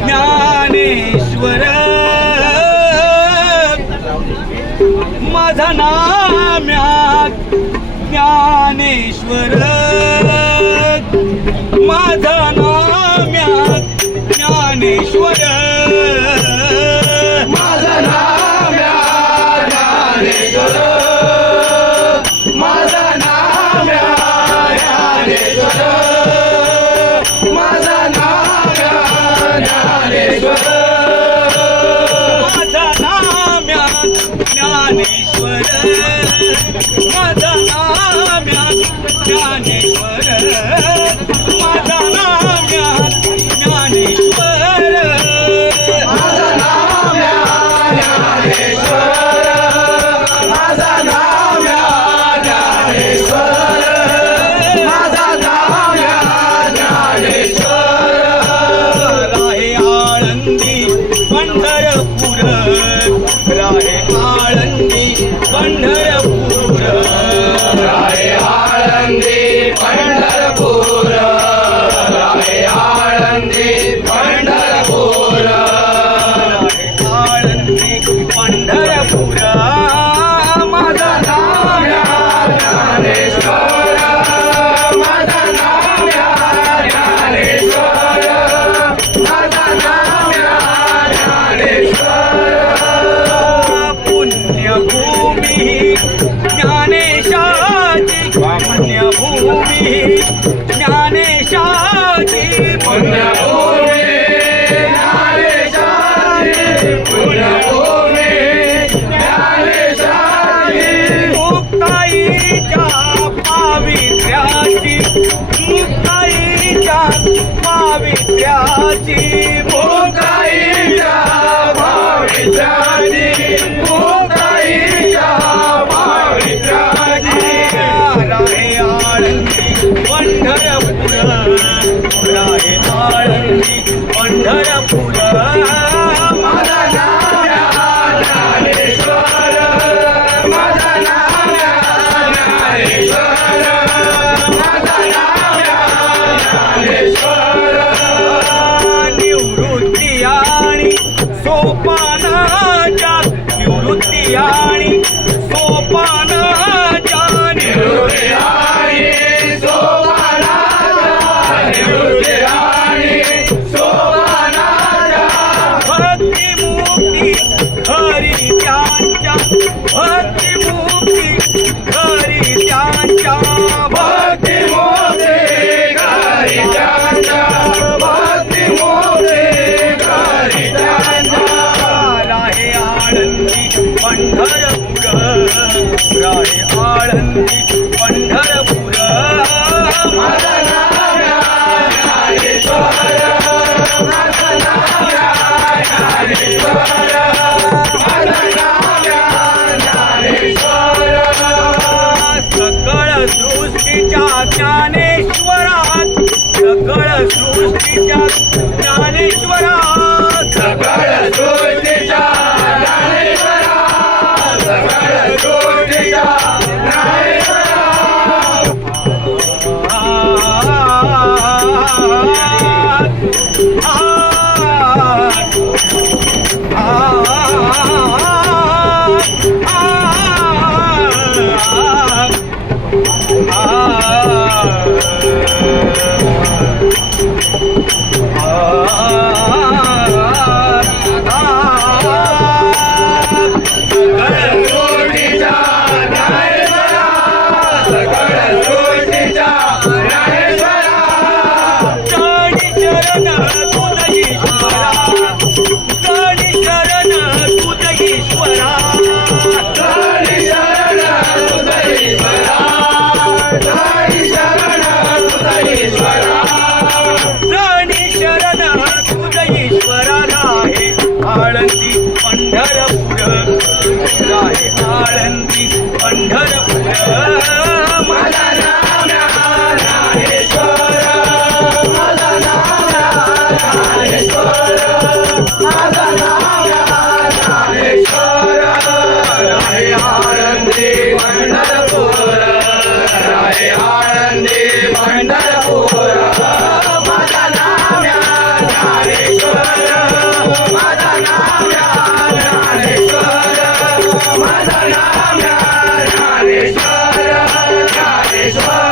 ज्ञानेश्वर माझा नाम्यात ज्ञानेश्वर माझा नाम्यात ज्ञानेश्वर माझा नाम्यात ज्ञानेश्वर माझा नाम्यात ज्ञानेश्वर माझा नाम्यात ज्ञानेश्वर माझा नाम्यात ज्ञानेश्वर माझा नाम्यात ज्ञानेश्वर माझा नाम्यात ज्ञानेश्वर माझा नाम्यात ज्ञानेश्वर माझा नाम्यात ज्ञानेश्वर माझा नाम्यात ज्ञानेश्वर राहे आळंदी पंढरपूर राहे आळंदी पंढरपूर राहे आळंदी पंढरपूर राहे आळंदी पंढरपूर आळंदी पंढरपूर माझा नाम्यात ज्ञानेश्वर माझा नाम्यात ज्ञानेश्वर माझा नाम्यात ज्ञानेश्वर पुण्यभूमी ज्ञानेशाची पुण्यभूमी ज्ञानेशाची पुण्यभूमी ज्ञानेशाची पुण्यभूमी ज्ञानेशाची मुक्ताईच्या पावित्र्याची मुक्ताईच्या पावित्र्याची मुक्ताईच्या भावित्राची मुक्ताईच्या भावित्राची राहे आळंदी पंढरपूर राहे आळंदी पंढरपूर माझा नाम्यात ज्ञानेश्वर माझा नाम्यात ज्ञानेश्वर माझा नाम्यात ज्ञानेश्वर निवृत्ती आणि सोपानाच्या निवृत्ती आणि सोपानाच्या निवृत्ती आणि सोपानाच्या निवृत्ती आणि सोपानाच्या भक्तिमुक्ती हरी त्यांच्या भक्तिमुक्ती हरी त्यांच्या भक्तिमोक्ती गरितांच्या भक्तिमोक्ती गरितांच्या राहे आळंदी पंढरपूर राहे आळंदी पंढरपूर माझा नाम्यात ज्ञानेश्वर माझा नाम्यात ज्ञानेश्वर माझा नाम्यात ज्ञानेश्वर सकळ सृष्टीच्या ज्ञानेश्वरात सकळ सृष्टीच्या ज्ञानेश्वरात सकळ सृष्टीच्या ज्ञानेश्वरा सकळ सृष्टीच्या ज्ञानेश्वरा आ मदन ज्ञानेश्वर ज्ञानेश्वर